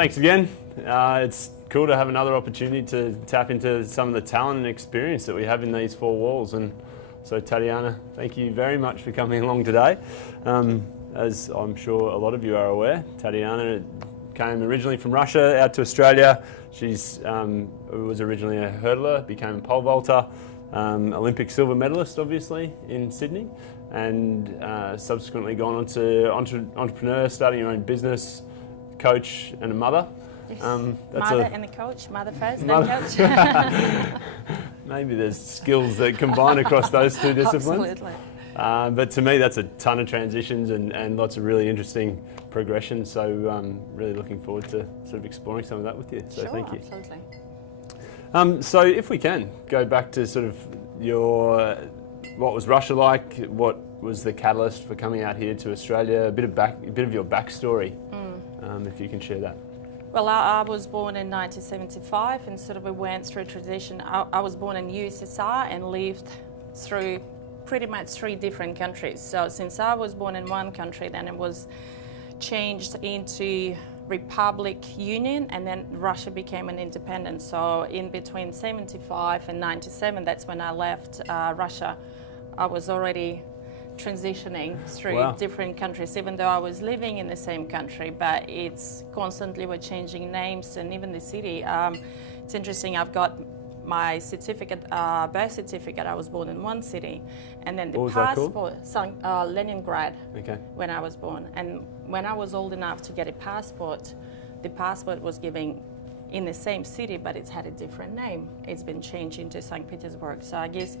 thanks again. It's cool to have another opportunity to tap into some of the talent and experience that we have in these four walls. And so Tatiana, thank you very much for coming along today. As I'm sure a lot of you are aware, Tatiana came originally from Russia out to Australia. She's was originally a hurdler, became a pole vaulter, Olympic silver medalist obviously in Sydney, and subsequently gone on to entrepreneur, starting her own business, coach and a mother. Yes. Mother and a coach, mother first, then coach. Maybe there's skills that combine across those two disciplines. Absolutely. But to me, that's a ton of transitions and lots of really interesting progression. So really looking forward to sort of exploring some of that with you. So sure, thank you. Absolutely. So if we can go back to sort of what was Russia like? What was the catalyst for coming out here to Australia? A bit of your backstory, if you can share that. Well, I was born in 1975 and sort of we went through a transition. I was born in USSR and lived through pretty much 3 different countries. So since I was born in one country, then it was changed into Republic Union, and then Russia became an independent. So in between 75 and 97, that's when I left Russia. I was already transitioning through different countries, even though I was living in the same country, but it's constantly we're changing names and even the city. It's interesting, I've got my certificate, birth certificate, I was born in one city, and then the passport, Leningrad, when I was born. And when I was old enough to get a passport, the passport was given in the same city, but it's had a different name. It's been changed into St. Petersburg. So I guess,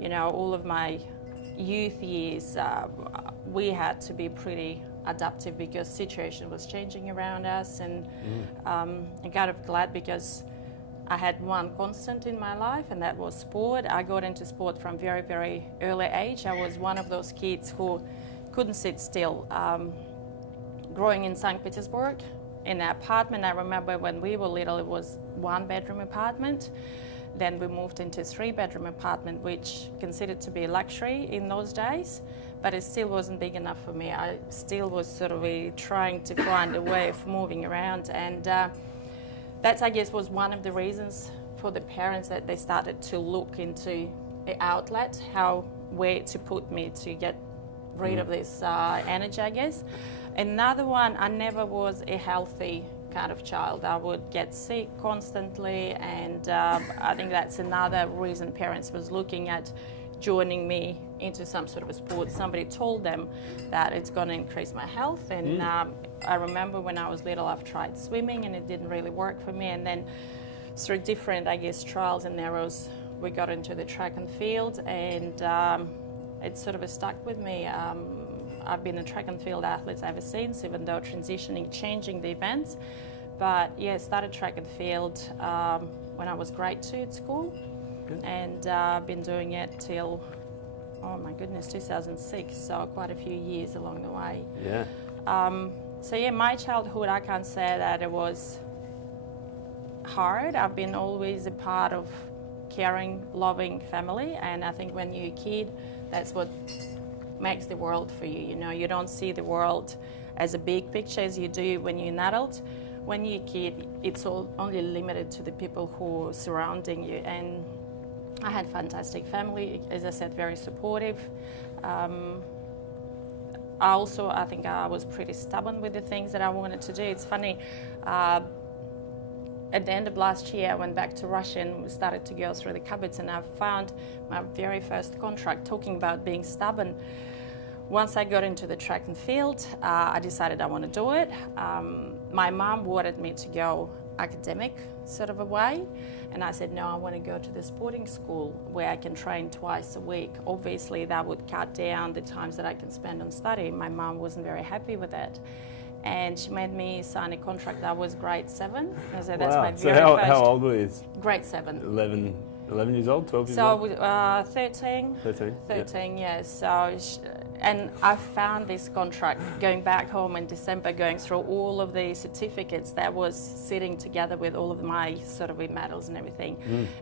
you know, all of my youth years, we had to be pretty adaptive because situation was changing around us, and I'm kind of glad because I had one constant in my life, and that was sport. I got into sport from very, very early age. I was one of those kids who couldn't sit still. Growing in St. Petersburg, in an apartment, I remember when we were little, it was 1-bedroom apartment. Then we moved into a 3-bedroom apartment, which considered to be a luxury in those days, but it still wasn't big enough for me. I still was sort of trying to find a way of moving around, and that's, I guess, was one of the reasons for the parents that they started to look into an outlet, where to put me to get rid of this energy, I guess. Another one, I never was a healthy kind of child. I would get sick constantly, and I think that's another reason parents was looking at joining me into some sort of a sport. Somebody told them that it's going to increase my health, and I remember when I was little, I've tried swimming and it didn't really work for me, and then through different, I guess, trials and errors, we got into the track and field, and it sort of stuck with me. I've been a track and field athlete ever since, even though transitioning, changing the events. But yeah, started track and field when I was grade 2 at school. Good. And I've been doing it till, oh my goodness, 2006, so quite a few years along the way. Yeah. So yeah, my childhood, I can't say that it was hard. I've been always a part of caring, loving family, and I think when you're a kid, that's what makes the world for you. You know, you don't see the world as a big picture as you do when you're an adult. When you're a kid, it's all only limited to the people who are surrounding you. And I had fantastic family, as I said, very supportive. I think I was pretty stubborn with the things that I wanted to do. It's funny, at the end of last year, I went back to Russia and started to go through the cupboards, and I found my very first contract talking about being stubborn. Once I got into the track and field, I decided I want to do it. My mom wanted me to go academic sort of a way, and I said, no, I want to go to the sporting school where I can train twice a week. Obviously, that would cut down the times that I can spend on study. My mom wasn't very happy with it, and she made me sign a contract. I was grade 7. So that's my very first. How old were you? Grade 7. 11 years old, 12 years old? So 13. 13? 13, yeah. So and I found this contract going back home in December, going through all of the certificates that was sitting together with all of my sort of medals and everything.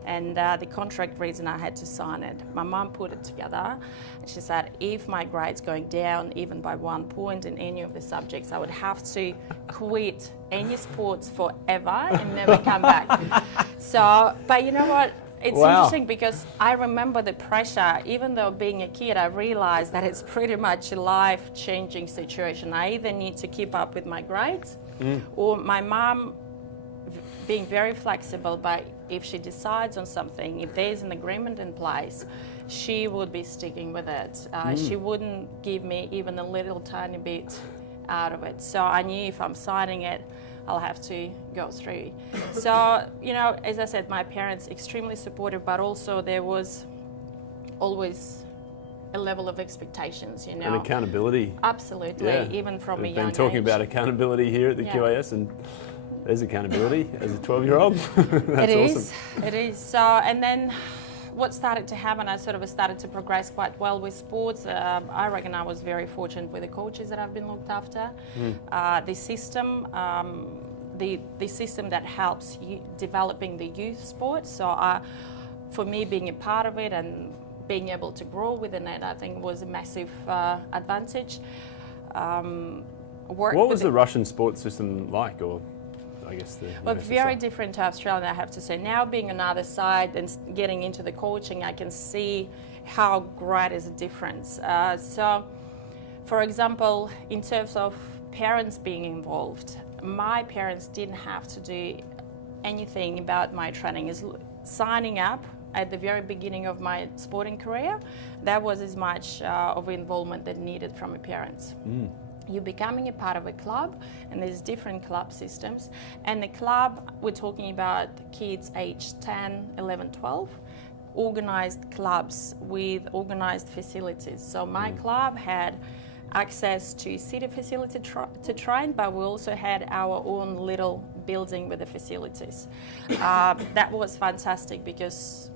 And the contract reason I had to sign it, my mum put it together. And she said, if my grade's going down even by 1 point in any of the subjects, I would have to quit any sports forever and never come back. So, but you know what? It's interesting because I remember the pressure. Even though being a kid, I realized that it's pretty much a life-changing situation. I either need to keep up with my grades, or my mom being very flexible, but if she decides on something, if there's an agreement in place, she would be sticking with it. She wouldn't give me even a little tiny bit out of it. So I knew if I'm signing it, I'll have to go through. So, you know, as I said, my parents extremely supportive, but also there was always a level of expectations, you know. And accountability. Absolutely, even from a young age. We've been talking about accountability here at the QAS, and there's accountability as a 12-year-old. That's awesome. It is. So, and then what started to happen, I sort of started to progress quite well with sports. I reckon I was very fortunate with the coaches that I've been looked after. The system, the system that helps you developing the youth sport. So for me, being a part of it and being able to grow within it, I think was a massive advantage. What was the Russian sports system like, or I guess well, very different to Australia, I have to say. Now being on the other side and getting into the coaching, I can see how great is a difference. So, for example, in terms of parents being involved, my parents didn't have to do anything about my training. Is signing up at the very beginning of my sporting career, that was as much of involvement that needed from my parents. You're becoming a part of a club, and there's different club systems. And the club, we're talking about kids aged 10, 11, 12, organized clubs with organized facilities. So my club had access to city facility to train, but we also had our own little building with the facilities. That was fantastic because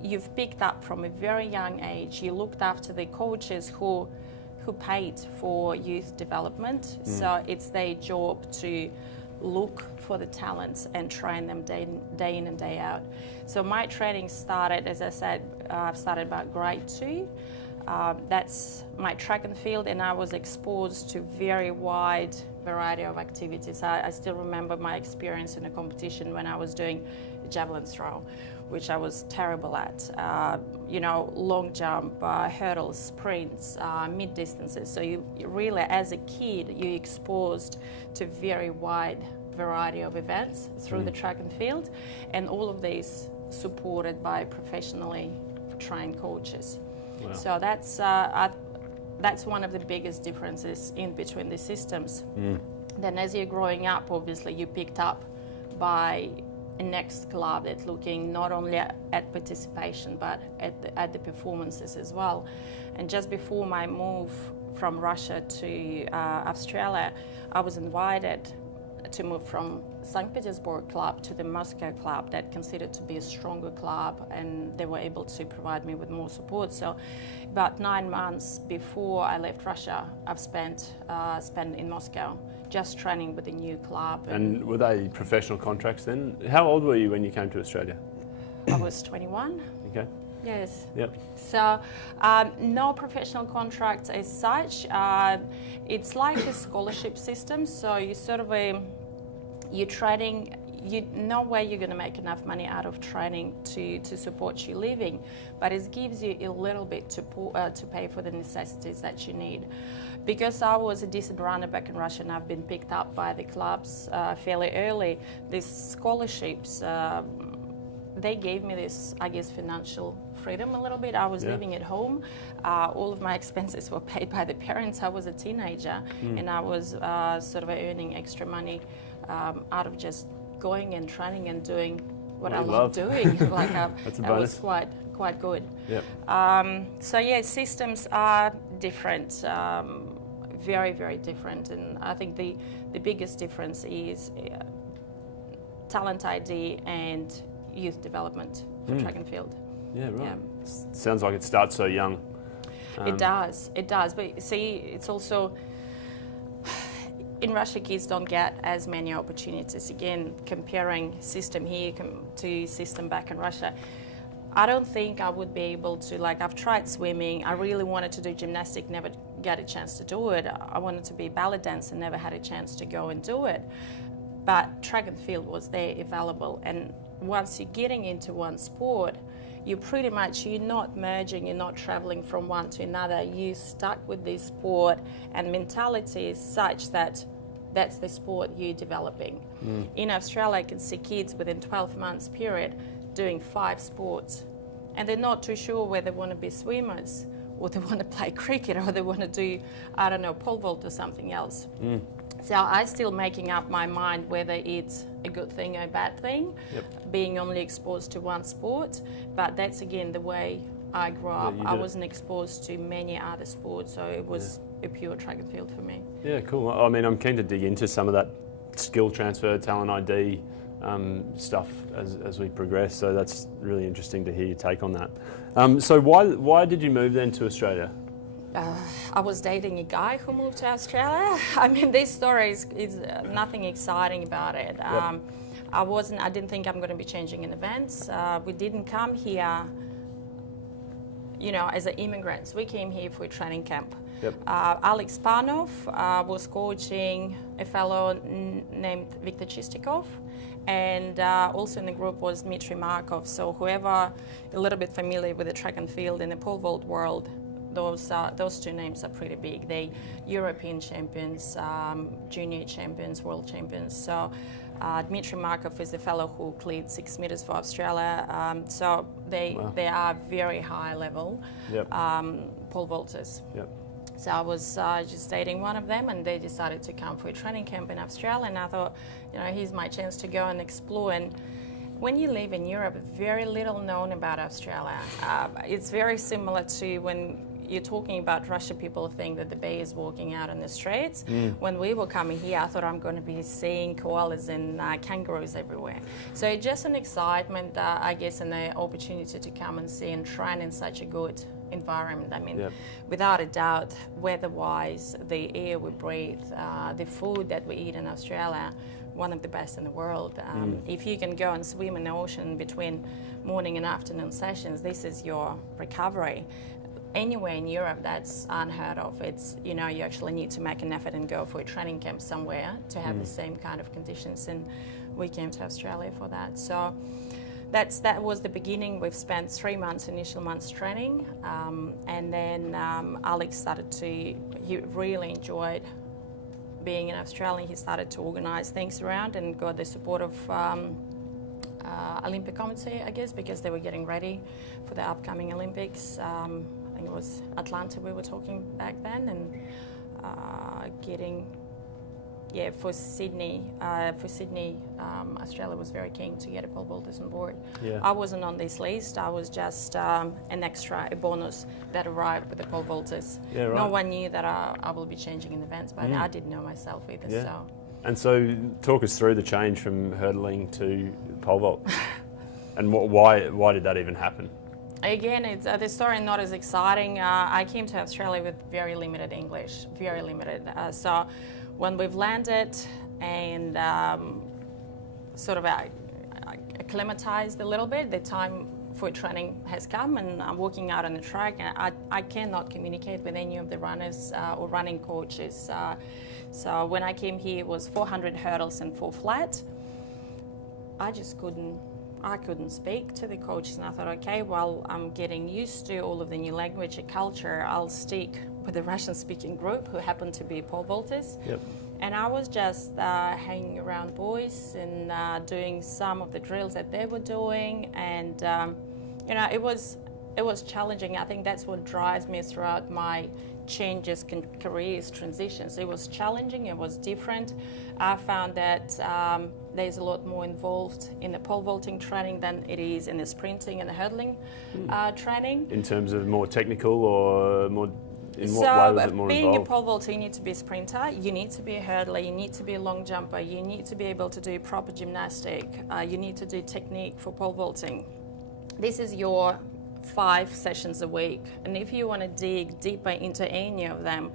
you've picked up from a very young age. You looked after the coaches who paid for youth development, so it's their job to look for the talents and train them day in and day out. So my training started, as I said, I've started about grade 2. That's my track and field, and I was exposed to very wide variety of activities. I still remember my experience in a competition when I was doing javelin throw, which I was terrible at. You know, long jump, hurdles, sprints, mid distances. So you really, as a kid, you're exposed to very wide variety of events through the track and field, and all of these supported by professionally trained coaches. Wow. So that's one of the biggest differences in between the systems. Then as you're growing up, obviously you picked up by a next club that's looking not only at participation but at the performances as well. And just before my move from Russia to Australia, I was invited to move from St. Petersburg club to the Moscow club, that considered to be a stronger club, and they were able to provide me with more support. So about 9 months before I left Russia, I've spent in Moscow just training with a new club. And were they professional contracts then? How old were you when you came to Australia? I was 21. Okay. Yes. Yep. So no professional contracts as such. It's like a scholarship system. So you sort of you're training. You know where you're going to make enough money out of training to support your living, but it gives you a little bit to pay for the necessities that you need. Because I was a decent runner back in Russia and I've been picked up by the clubs fairly early, these scholarships, they gave me this, I guess, financial freedom a little bit. I was living at home. All of my expenses were paid by the parents. I was a teenager and I was sort of earning extra money out of just going and training and doing what I love doing. Like That's a that bonus. was quite good. Yep. So yeah, systems are different, very, very different. And I think the biggest difference is talent ID and youth development for track and field. Yeah, right. Yeah. Sounds like it starts so young. It does. But see, it's also, in Russia, kids don't get as many opportunities. Again, comparing system here to system back in Russia, I don't think I would be able to, like, I've tried swimming. I really wanted to do gymnastics, never got a chance to do it. I wanted to be ballet dancer, never had a chance to go and do it. But track and field was there available. And once you're getting into one sport, you're not merging, you're not traveling from one to another. You're stuck with this sport, and mentality is such that that's the sport you're developing. In Australia, I can see kids within 12 months period doing 5 sports, and they're not too sure whether they want to be swimmers or they want to play cricket or they want to do, I don't know, pole vault or something else. So I'm still making up my mind whether it's a good thing or a bad thing, being only exposed to one sport. But that's, again, the way I grew up. I wasn't exposed to many other sports, so it was a pure track and field for me. Yeah, cool. I mean, I'm keen to dig into some of that skill transfer, talent ID stuff as we progress. So that's really interesting to hear your take on that. So why did you move then to Australia? I was dating a guy who moved to Australia. I mean, this story is nothing exciting about it. I didn't think I'm going to be changing in events. We didn't come here, as immigrants. We came here for a training camp. Alex Panov was coaching a fellow named Viktor Chistikov, and also in the group was Dmitry Markov. So whoever a little bit familiar with the track and field in the pole vault world, those two names are pretty big. They European champions, junior champions, world champions. So Dmitry Markov is the fellow who cleared 6 meters for Australia. So they are very high level pole vaulters. So I was just dating one of them, and they decided to come for a training camp in Australia. And I thought, here's my chance to go and explore. And when you live in Europe, very little known about Australia. It's very similar to when you're talking about Russia, people think that the bear is walking out on the streets. When we were coming here, I thought I'm going to be seeing koalas and kangaroos everywhere. So just an excitement, I guess, and the opportunity to come and see and train in such a good environment. I mean, without a doubt, weather-wise, the air we breathe, the food that we eat in Australia, one of the best in the world. If you can go and swim in the ocean between morning and afternoon sessions, this is your recovery. Anywhere in Europe, that's unheard of. It's, you actually need to make an effort and go for a training camp somewhere to have the same kind of conditions, and we came to Australia for that. So that was the beginning. We've spent 3 initial months training, and then Alex he really enjoyed being in Australia. He started to organise things around and got the support of Olympic Committee, I guess, because they were getting ready for the upcoming Olympics. I think it was Atlanta we were talking back then, and for Sydney, Australia was very keen to get a pole vaulters on board. I wasn't on this list. I was just an extra, a bonus that arrived with the pole vaulters. No one knew that I will be changing in events, but I didn't know myself either. So. And so, talk us through the change from hurdling to pole vault, and why did that even happen? Again, it's the story not as exciting. I came to Australia with very limited English, very limited. So when we've landed and sort of acclimatized a little bit, the time for training has come, and I'm walking out on the track, and I cannot communicate with any of the runners or running coaches. So when I came here, it was 400 hurdles and 4 flat. I couldn't speak to the coaches, and I thought, okay, well, I'm getting used to all of the new language and culture. I'll stick with the Russian-speaking group who happened to be pole vaulters. And I was just hanging around boys and doing some of the drills that they were doing, and it was challenging. I think that's what drives me throughout my changes, careers, transitions. It was challenging, it was different. I found that there's a lot more involved in the pole vaulting training than it is in the sprinting and the hurdling training. In terms of more technical, or more, in what way was it more being involved? A pole vaulter, you need to be a sprinter, you need to be a hurdler, you need to be a long jumper, you need to be able to do proper gymnastic, you need to do technique for pole vaulting. This is your 5 sessions a week. And if you want to dig deeper into any of them,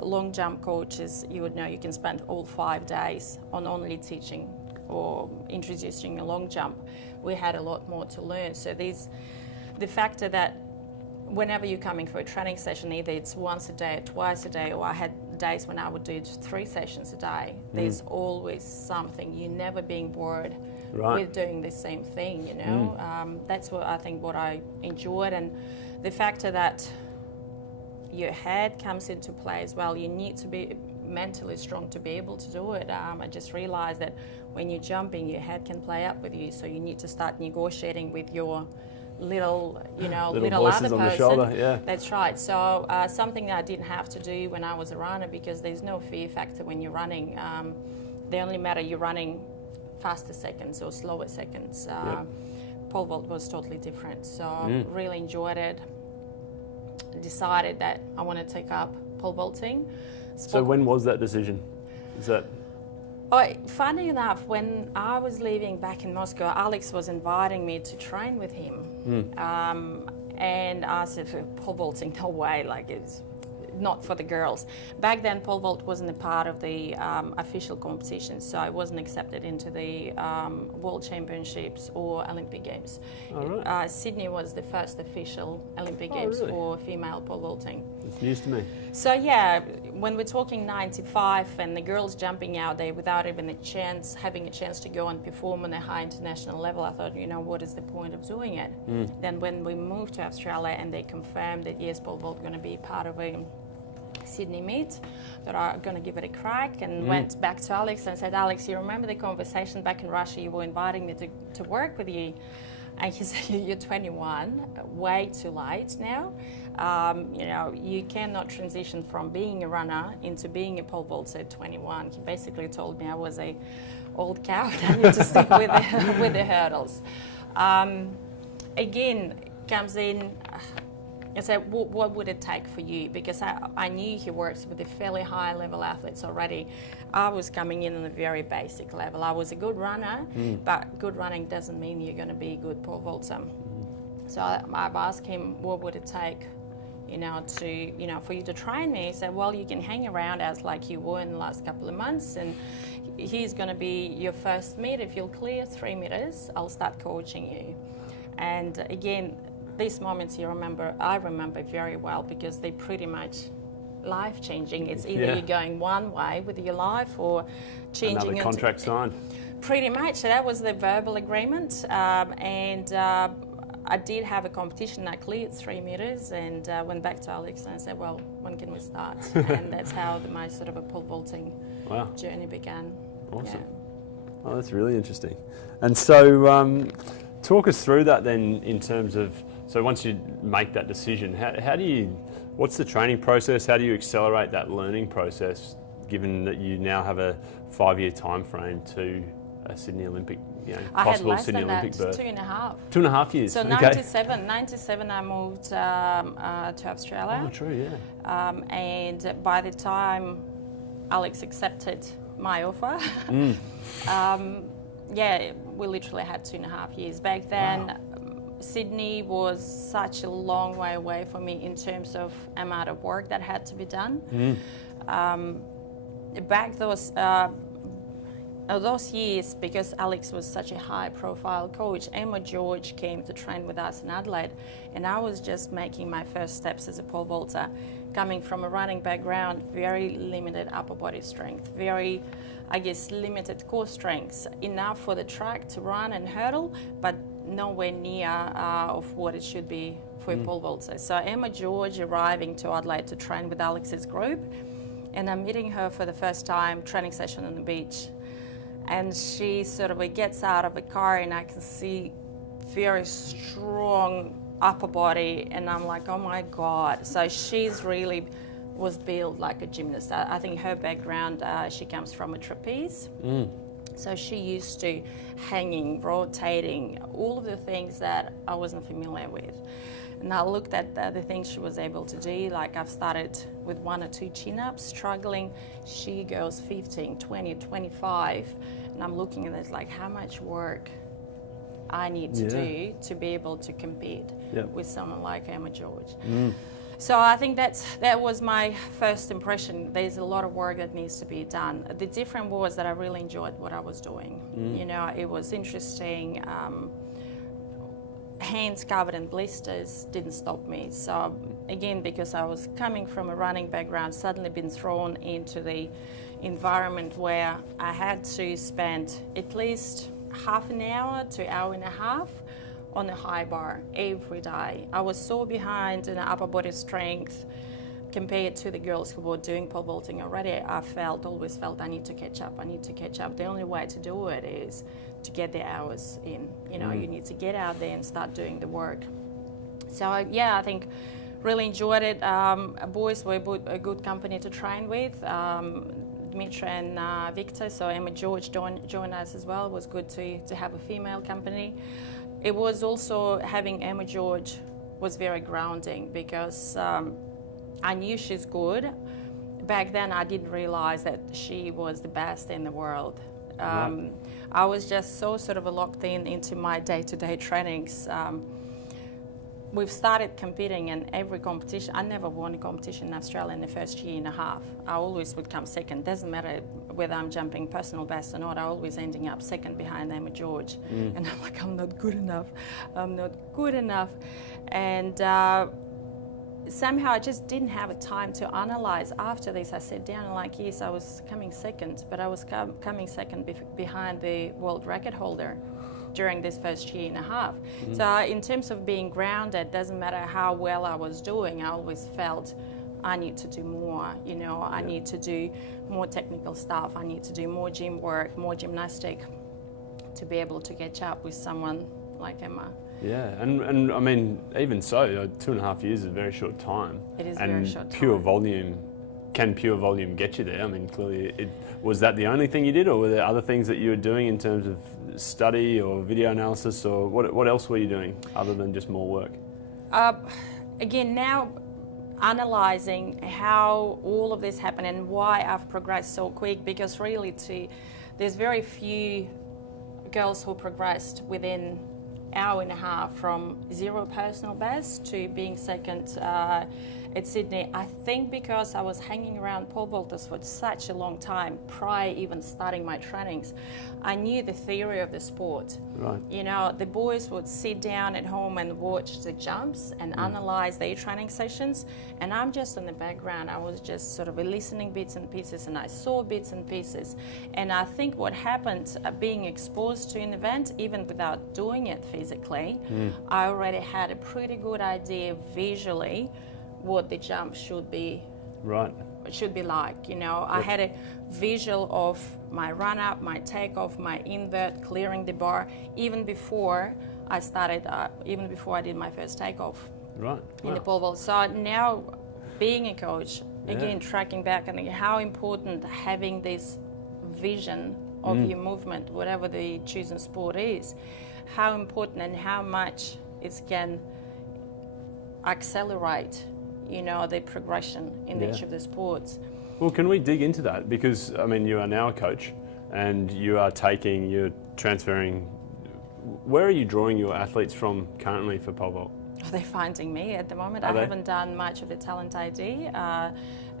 long jump coaches, you would know you can spend all 5 days on only teaching or introducing a long jump. We had a lot more to learn. So the factor that whenever you're coming for a training session, either it's once a day or twice a day, or I had days when I would do 3 sessions a day. There's always something. You're never being bored with doing the same thing, you know. That's what I think what I enjoyed, and the factor that your head comes into play as well. You need to be mentally strong to be able to do it. I just realized that when you're jumping, your head can play up with you, so you need to start negotiating with your little voices other person. On the shoulder, yeah. That's right. So something that I didn't have to do when I was a runner, because there's no fear factor when you're running. They only matter you're running faster seconds or slower seconds. Pole vault was totally different. So really enjoyed it. Decided that I want to take up pole vaulting. So when was that decision? Is that? Funny enough, when I was leaving back in Moscow, Alex was inviting me to train with him. And I said, pole vaulting, no way, like it's not for the girls. Back then, pole vault wasn't a part of the official competition, so I wasn't accepted into the World Championships or Olympic Games. Sydney was the first official Olympic Games for female pole vaulting. It's news to me. So yeah, when we're talking 95 and the girls jumping out there without even having a chance to go and perform on a high international level, I thought, you know, what is the point of doing it? Then when we moved to Australia and they confirmed that yes, pole vault going to be part of a Sydney meet, that I'm going to give it a crack, and went back to Alex and said, Alex, you remember the conversation back in Russia, you were inviting me to work with you? And he said, you're 21, way too late now. You know, you cannot transition from being a runner into being a pole vaulter at 21. He basically told me I was a old cow and I need to stick with the hurdles. Again, comes in, I said, what would it take for you? Because I knew he works with the fairly high level athletes already. I was coming in on a very basic level. I was a good runner, but good running doesn't mean you're going to be a good pole vaulter. So I've asked him, what would it take, you know, for you to train me? He said, well, you can hang around as like you were in the last couple of months, and he's going to be your first meet. If you'll clear 3 meters, I'll start coaching you. And again, these moments I remember very well, because they're pretty much life-changing. It's either you're going one way with your life or changing another contract signed. Pretty much. So that was the verbal agreement. And I did have a competition. I cleared 3 meters and went back to Alex and I said, well, when can we start? And that's how my sort of a pole vaulting journey began. Awesome. Yeah. Oh, that's really interesting. And so talk us through that then, in terms of, so once you make that decision, what's the training process? How do you accelerate that learning process, given that you now have a 5-year time frame to a Sydney Olympic, possible Sydney Olympic berth? 2.5. 2.5 years. So okay. 97 I moved to Australia. Oh, true, yeah. And by the time Alex accepted my offer, we literally had 2.5 years. Back then, wow. Sydney was such a long way away for me in terms of amount of work that had to be done. Back those years, because Alex was such a high-profile coach, Emma George came to train with us in Adelaide, and I was just making my first steps as a pole vaulter, coming from a running background, very limited upper body strength, very, limited core strengths, enough for the track to run and hurdle, but nowhere near of what it should be for a pole vaulter. So Emma George arriving to Adelaide to train with Alex's group, and I'm meeting her for the first time, training session on the beach. And she sort of gets out of the car and I can see very strong upper body, and I'm like, oh my God. So she's really was built like a gymnast. I think her background, she comes from a trapeze. So she used to hanging, rotating, all of the things that I wasn't familiar with. And I looked at the things she was able to do, like I've started with 1 or 2 chin-ups, struggling. She goes 15, 20, 25, and I'm looking at it like, how much work I need to do to be able to compete with someone like Emma George. So I think that was my first impression. There's a lot of work that needs to be done. The difference was that I really enjoyed what I was doing. You know, it was interesting. Hands covered in blisters didn't stop me. So again, because I was coming from a running background, suddenly been thrown into the environment where I had to spend at least half an hour to hour and a half on a high bar every day. I was so behind in upper body strength compared to the girls who were doing pole vaulting already. I always felt I need to catch up. The only way to do it is to get the hours in. You know, you need to get out there and start doing the work. So yeah, I think really enjoyed it. Boys were a good company to train with. Mitra and Victor, so Emma George joined us as well. It was good to have a female company. It was also, having Emma George was very grounding, because I knew she's good. Back then I didn't realize that she was the best in the world. I was just so sort of locked into my day-to-day trainings. We've started competing in every competition. I never won a competition in Australia in the first year and a half. I always would come second. Doesn't matter whether I'm jumping personal best or not, I always ending up second behind Emma George. And I'm like, I'm not good enough. And somehow I just didn't have a time to analyze. After this, I sat down and like, yes, I was coming second, but I was coming second behind the world record holder during this first year and a half. So in terms of being grounded, doesn't matter how well I was doing, I always felt I need to do more, you know, I need to do more technical stuff, I need to do more gym work, more gymnastic to be able to catch up with someone like Emma. Yeah, and I mean, even so, 2.5 years is a very short time. It is a very short time. Pure volume, can pure volume get you there? I mean, clearly, was that the only thing you did, or were there other things that you were doing in terms of study or video analysis, or what else were you doing other than just more work? Again, now analysing how all of this happened and why I've progressed so quick, because really there's very few girls who progressed within hour and a half from 0 personal best to being second at Sydney. I think because I was hanging around pole vaulters for such a long time prior even starting my trainings, I knew the theory of the sport. Right. You know, the boys would sit down at home and watch the jumps and analyze their training sessions, and I'm just in the background. I was just sort of listening bits and pieces, and I saw bits and pieces. And I think what happened, being exposed to an event, even without doing it physically, I already had a pretty good idea visually what the jump should be. Right. Should be like, you know. I had a visual of my run up, my takeoff, my invert, clearing the bar, even before I started, even before I did my first takeoff. Right. In the pole vault. So now, being a coach, again, tracking back and how important having this vision of your movement, whatever the chosen sport is, how important and how much it can accelerate, you know, the progression in each of the sports. Well, can we dig into that? Because, I mean, you are now a coach and you're transferring. Where are you drawing your athletes from currently for pole vault? They're finding me at the moment. I haven't done much of the talent ID.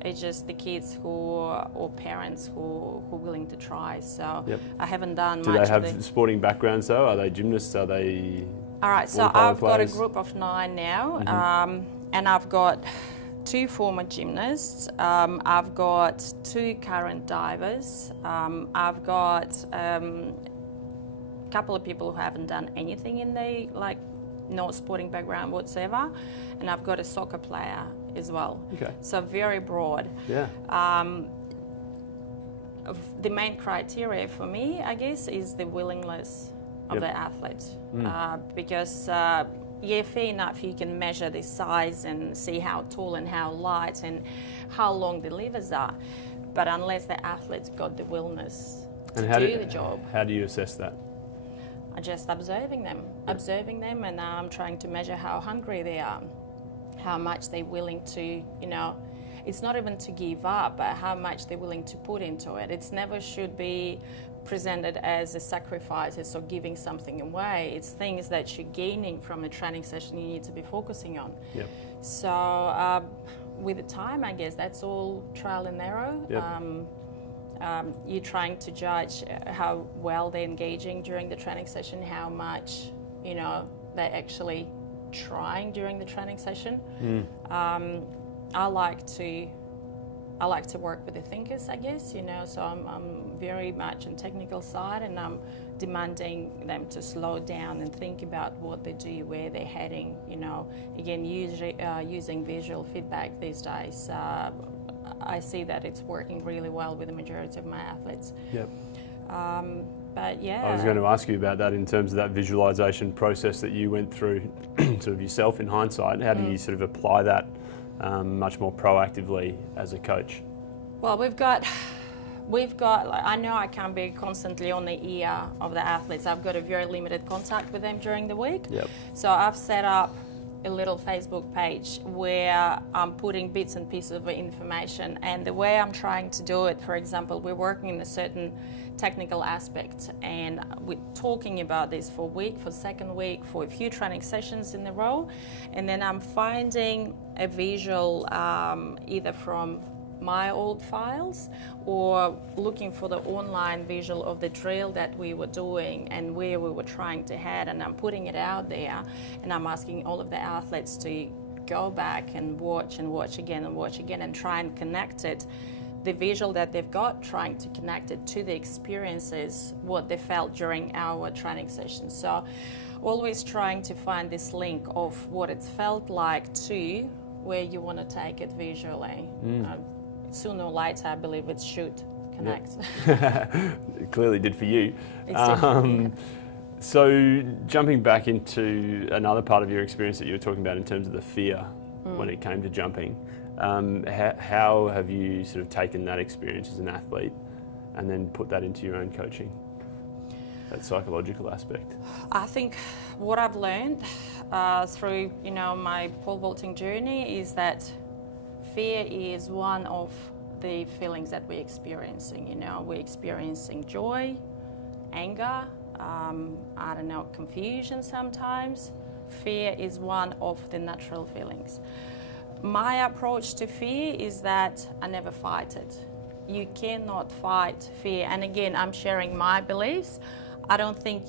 It's just the kids or parents who are willing to try. So I haven't done much. Do they have sporting backgrounds though? Are they gymnasts? Are they? All right, so I've got a group of 9 now, and I've got 2 former gymnasts. I've got 2 current divers. I've got a couple of people who haven't done anything in the no sporting background whatsoever, and I've got a soccer player as well. Okay. So very broad. Yeah. The main criteria for me, I guess, is the willingness of the athlete, because fair enough, you can measure the size and see how tall and how light and how long the levers are, but unless the athlete's got the willingness to do the job. How do you assess that? I'm just observing them, and I'm trying to measure how hungry they are, how much they're willing to, you know. it's not even to give up, but how much they're willing to put into it. It's never should be presented as a sacrifice or giving something away. It's things that you're gaining from a training session you need to be focusing on. Yep. So with the time, I guess that's all trial and error. Yep. You're trying to judge how well they're engaging during the training session, how much, you know, they're actually trying during the training session. I like to work with the thinkers, I guess, you know, so I'm very much on technical side, and I'm demanding them to slow down and think about what they do, where they're heading, you know. Again, using visual feedback these days, I see that it's working really well with the majority of my athletes. Yep. But yeah. I was going to ask you about that in terms of that visualization process that you went through sort of yourself in hindsight. How do you sort of apply that much more proactively as a coach? Well, we've got, like, I know I can't be constantly on the ear of the athletes. I've got a very limited contact with them during the week. Yep. So I've set up a little Facebook page where I'm putting bits and pieces of information, and the way I'm trying to do it, for example, we're working in a certain technical aspect, and we're talking about this for a week, for second week, for a few training sessions in a row, and then I'm finding a visual either from my old files or looking for the online visual of the drill that we were doing and where we were trying to head, and I'm putting it out there, and I'm asking all of the athletes to go back and watch again and try and connect it, the visual that they've got, trying to connect it to the experiences, what they felt during our training sessions. So always trying to find this link of what it's felt like to where you want to take it visually. Sooner or later, I believe it should connect. Yep. It clearly did for you. It's So jumping back into another part of your experience that you were talking about in terms of the fear when it came to jumping, how have you sort of taken that experience as an athlete and then put that into your own coaching, that psychological aspect? I think what I've learned through, you know, my pole vaulting journey is that fear is one of the feelings that we're experiencing. You know, we're experiencing joy, anger, I don't know, confusion sometimes. Fear is one of the natural feelings. My approach to fear is that I never fight it. You cannot fight fear. And again, I'm sharing my beliefs. I don't think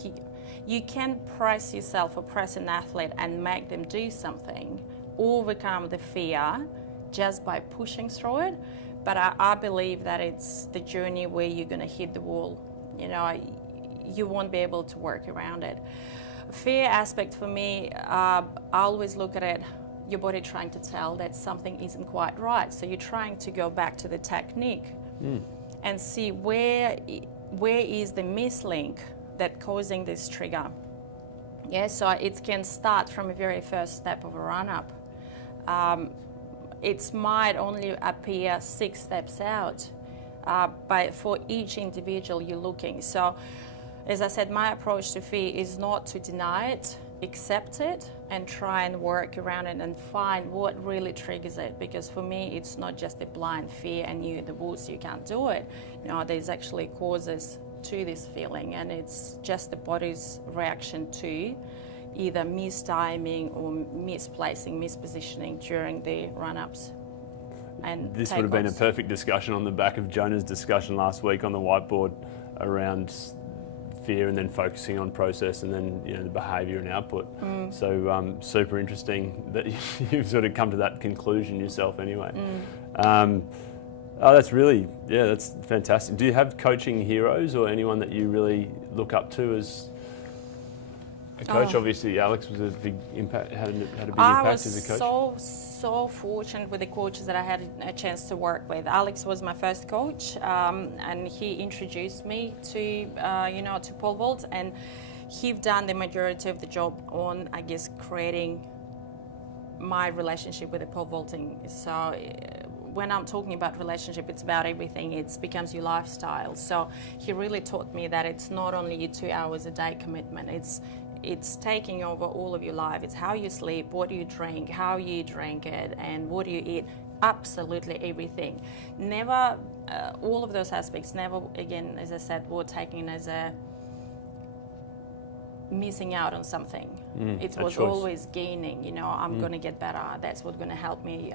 you can press yourself or press an athlete and make them do something, overcome the fear just by pushing through it. But I believe that it's the journey where you're going to hit the wall. You know, you won't be able to work around it. Fear aspect for me, I always look at it, your body trying to tell that something isn't quite right. So you're trying to go back to the technique and see where is the mislink that causing this trigger. Yeah, so it can start from a very first step of a run-up. It might only appear 6 steps out, but for each individual you're looking. So, as I said, my approach to fear is not to deny it, accept it, and try and work around it and find what really triggers it. Because for me, it's not just a blind fear and you in the woods, you can't do it. You know, there's actually causes to this feeling, and it's just the body's reaction to either mistiming or misplacing, mispositioning during the run-ups. And this would have been a perfect discussion on the back of Jonah's discussion last week on the whiteboard around fear and then focusing on process and then, you know, the behaviour and output. So super interesting that you've sort of come to that conclusion yourself anyway. Oh, that's really, that's fantastic. Do you have coaching heroes or anyone that you really look up to as a coach? Obviously, Alex was a big impact. Had a big impact as a coach. I was so fortunate with the coaches that I had a chance to work with. Alex was my first coach, and he introduced me to to pole vault, and he's done the majority of the job on, I guess, creating my relationship with the pole vaulting. So when I'm talking about relationship, it's about everything. It becomes your lifestyle. So he really taught me that it's not only your 2 hours a day commitment. It's taking over all of your life. It's how you sleep, what you drink, how you drink it, and what do you eat. absolutely everything. Never, all of those aspects, never, again, as I said, were taken as a missing out on something. It was always gaining, you know, I'm going to get better, that's what's going to help me.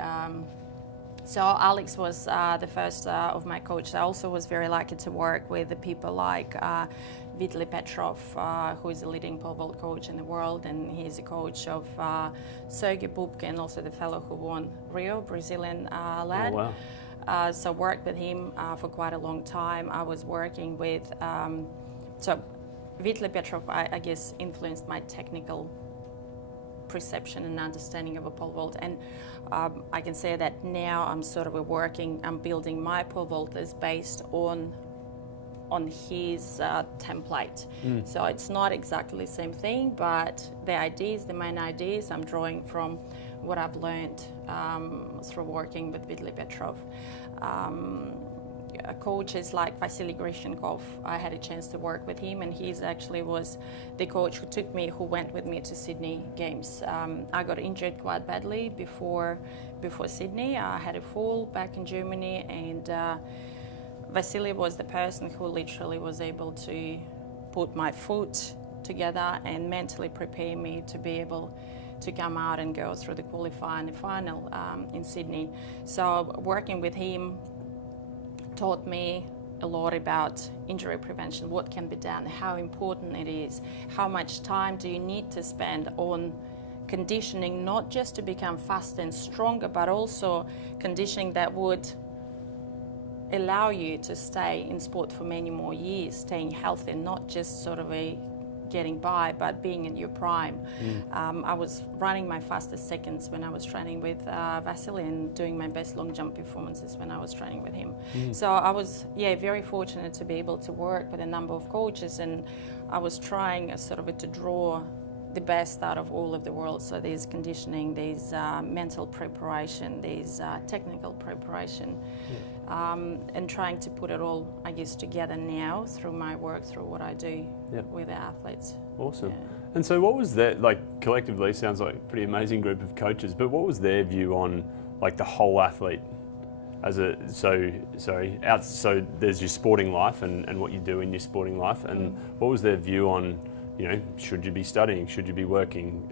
So Alex was the first of my coaches. I also was very lucky to work with the people like Vitaly Petrov, who is a leading pole vault coach in the world, and he's a coach of Sergei Bubka, and also the fellow who won Rio, Brazilian lad. Oh, wow. So worked with him for quite a long time. I was working with, so Vitaly Petrov, I guess, influenced my technical perception and understanding of a pole vault, and I can say that now I'm sort of I'm building my pole vault is based on his template. So it's not exactly the same thing, but the main ideas, I'm drawing from what I've learned through working with Vitaly Petrov. Coaches like Vasily Grishenkov, I had a chance to work with him, and he's actually was the coach who went with me to Sydney Games. I got injured quite badly before Sydney. I had a fall back in Germany, and Vasily was the person who literally was able to put my foot together and mentally prepare me to be able to come out and go through the qualifier and the final in Sydney. So working with him taught me a lot about injury prevention, what can be done, how important it is, how much time do you need to spend on conditioning, not just to become faster and stronger, but also conditioning that would allow you to stay in sport for many more years, staying healthy, not just sort of getting by, but being in your prime. I was running my fastest seconds when I was training with Vasily, and doing my best long jump performances when I was training with him. So I was, very fortunate to be able to work with a number of coaches, and I was trying sort of to draw the best out of all of the world. So there's conditioning, there's mental preparation, there's technical preparation, and trying to put it all, I guess, together now through my work, through what I do with the athletes. Awesome. Yeah. And so what was that, like, collectively sounds like a pretty amazing group of coaches, but what was their view on, like, the whole athlete? So there's your sporting life and what you do in your sporting life, and what was their view on, you know, should you be studying, should you be working,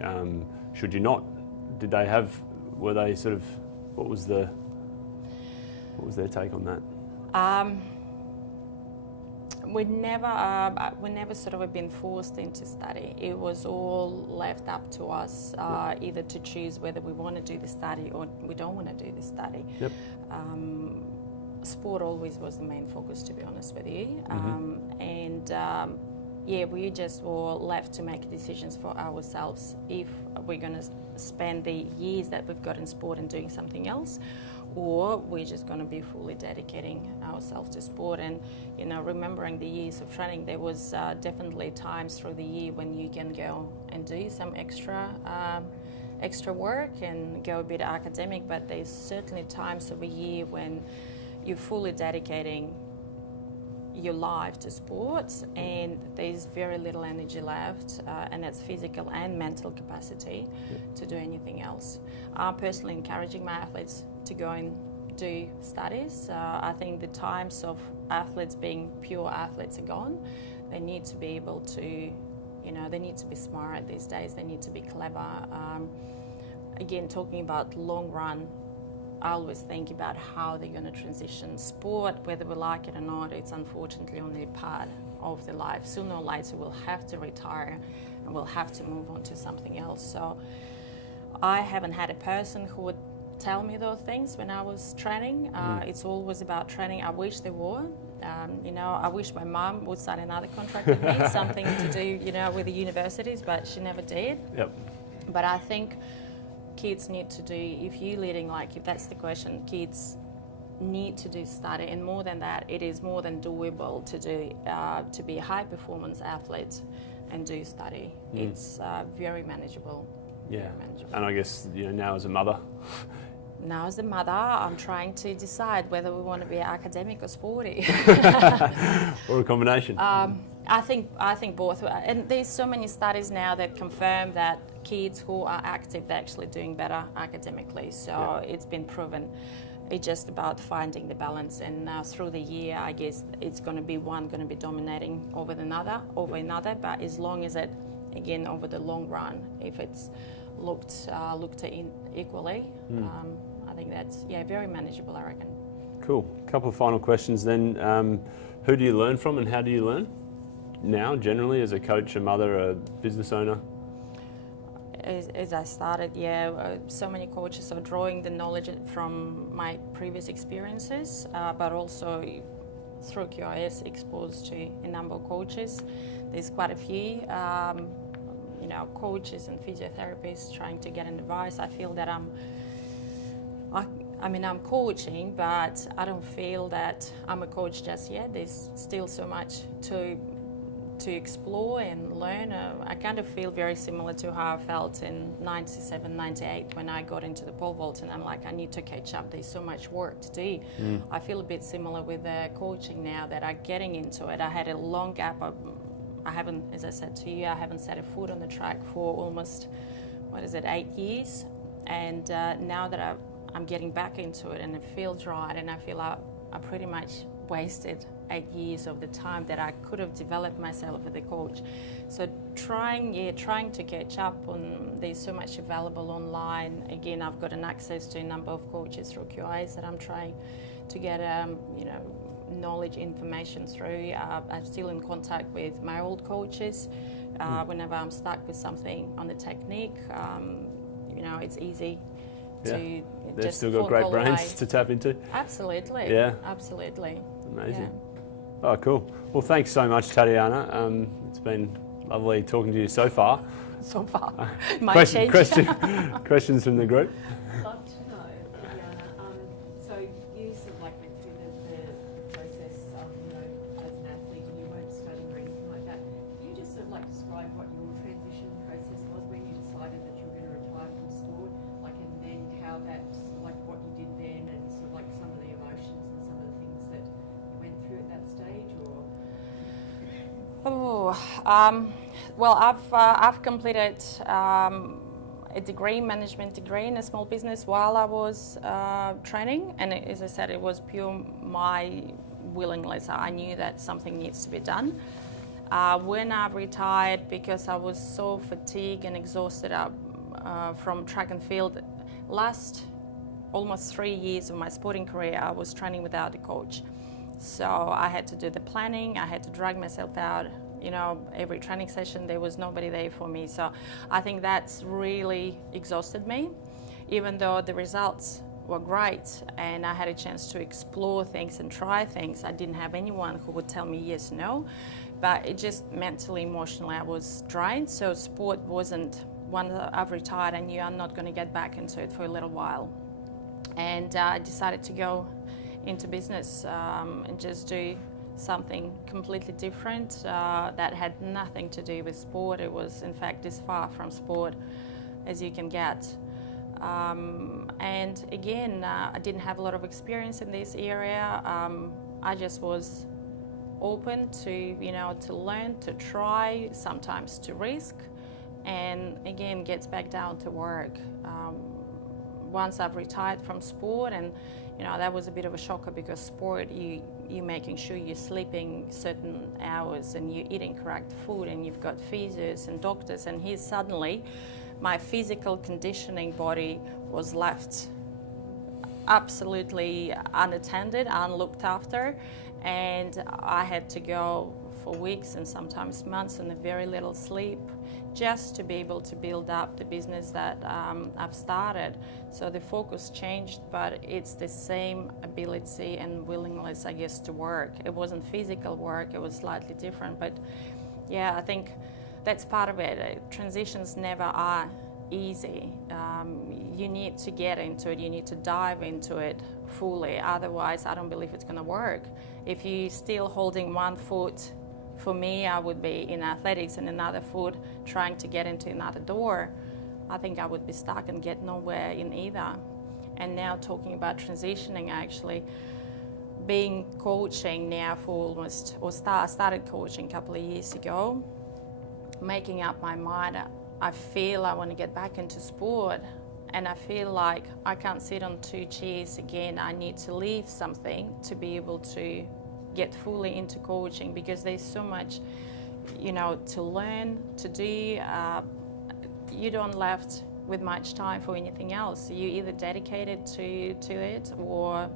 should you not? What was their take on that? We never sort of been forced into study. It was all left up to us, either to choose whether we want to do the study or we don't want to do the study. Yep. Sport always was the main focus, to be honest with you. We just were left to make decisions for ourselves if we're going to spend the years that we've got in sport and doing something else, or we're just going to be fully dedicating ourselves to sport. And, you know, remembering the years of training, there was definitely times through the year when you can go and do some extra work and go a bit academic, but there's certainly times of a year when you're fully dedicating your life to sports, and there's very little energy left, and that's physical and mental capacity to do anything else. I'm personally encouraging my athletes to go and do studies. I think the times of athletes being pure athletes are gone. They need to be able to, you know, they need to be smart these days, they need to be clever. Again, talking about long run, I always think about how they're going to transition. Sport, whether we like it or not, it's unfortunately only a part of their life. Sooner or later, we'll have to retire and we'll have to move on to something else. So I haven't had a person who would tell me those things when I was training. It's always about training. I wish there were. You know, I wish my mum would sign another contract with me, something to do, you know, with the universities, but she never did. Yep. But I think kids need to do, if you're leading, like, if that's the question, kids need to do study, and more than that, it is more than doable to do, to be a high performance athlete and do study. It's very manageable. Yeah, very manageable. And I guess, you know, now as a mother, I'm trying to decide whether we want to be academic or sporty. or a combination. I think both, and there's so many studies now that confirm that kids who are active, they're actually doing better academically. So it's been proven. It's just about finding the balance, and through the year, I guess it's going to be one going to be dominating over another. But as long as it, again, over the long run, if it's looked at equally, I think that's very manageable, I reckon. Cool. Couple of final questions then. Who do you learn from, and how do you learn now, generally, as a coach, a mother, a business owner? As I started, so many coaches are drawing the knowledge from my previous experiences, but also through QAS exposed to a number of coaches. There's quite a few, coaches and physiotherapists trying to get advice. I feel that I'm coaching, but I don't feel that I'm a coach just yet. There's still so much to explore and learn. I kind of feel very similar to how I felt in 97, 98 when I got into the pole vault, and I'm like, I need to catch up. There's so much work to do. I feel a bit similar with coaching now that I'm getting into it. I had a long gap. I haven't, as I said to you, I haven't set a foot on the track for almost, 8 years. And now that I'm getting back into it and it feels right, and I feel I pretty much wasted 8 years of the time that I could have developed myself as a coach. So trying to catch up on, there's so much available online. Again, I've got an access to a number of coaches through QAS that I'm trying to get knowledge, information through. I'm still in contact with my old coaches. Whenever I'm stuck with something on the technique, it's easy to They've just still got great brains to tap into. Absolutely. Yeah. Absolutely. Amazing. Yeah. Oh, cool. Well, thanks so much, Tatiana. It's been lovely talking to you so far. So far. Questions from the group? I'd love to know, Tatiana, so you sort of like went through the process, as an athlete, and you weren't studying or anything like that. Can you just sort of like describe what your transition process was when you decided that you were going to retire from sport, and then how that, what you did then, and sort of like some of the emotions and some of the things that you went through at that stage, or? Well, I've completed a management degree in a small business while I was training, and as I said, it was pure my willingness. I knew that something needs to be done. When I retired, because I was so fatigued and exhausted from track and field, last almost 3 years of my sporting career, I was training without a coach. So I had to do the planning, I had to drag myself out, every training session there was nobody there for me. So I think that's really exhausted me, even though the results were great and I had a chance to explore things and try things. I didn't have anyone who would tell me yes, no, but it just mentally, emotionally, I was drained. So sport wasn't, once I've retired, I knew I'm not going to get back into it for a little while. And I decided to go into business and just do something completely different that had nothing to do with sport. It was, in fact, as far from sport as you can get. And again, I didn't have a lot of experience in this area. I just was open to, to learn, to try, sometimes to risk, and again, gets back down to work. Once I've retired from sport, and that was a bit of a shocker, because sport, you're making sure you're sleeping certain hours and you're eating correct food, and you've got physios and doctors, and here suddenly my physical conditioning body was left absolutely unattended, unlooked after, and I had to go for weeks and sometimes months on very little sleep, just to be able to build up the business that I've started. So the focus changed, but it's the same ability and willingness, I guess, to work. It wasn't physical work, it was slightly different, but yeah, I think that's part of it. Transitions never are easy. You need to get into it, you need to dive into it fully, otherwise I don't believe it's going to work. If you're still holding one foot, for me, I would be in athletics, and another foot trying to get into another door, I think I would be stuck and get nowhere in either. And now talking about transitioning, actually, being coaching now for almost, I started coaching a couple of years ago, making up my mind. I feel I want to get back into sport, and I feel like I can't sit on two chairs again. I need to leave something to be able to get fully into coaching, because there's so much, you know, to learn, to do. You don't left with much time for anything else. You're either dedicated to it, or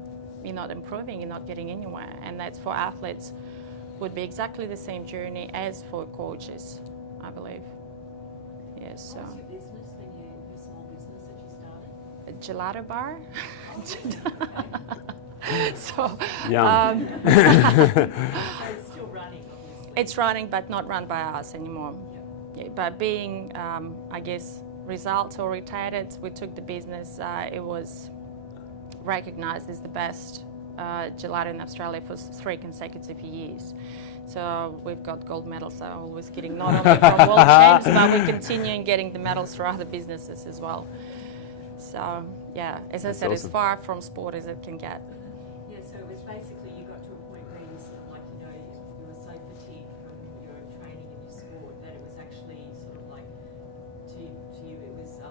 you're not improving, you're not getting anywhere. And that's for athletes would be exactly the same journey as for coaches, I believe. Yes. So. What's your business then, your small business that you started? A gelato bar. So, Yum. So it's still running, obviously. it's running, but not run by us anymore. Yeah, but being, I guess, results orientated, we took the business. It was recognised as the best gelato in Australia for 3 consecutive years. So we've got gold medals. I'm always getting not only from World Champs, but we're continuing getting the medals for other businesses as well. So yeah, as I said, awesome. as far from sport as it can get. Yeah, so it was basically you got to a point where you sort of like, you know, you were so fatigued from your training and your sport that it was actually sort of like, to you it was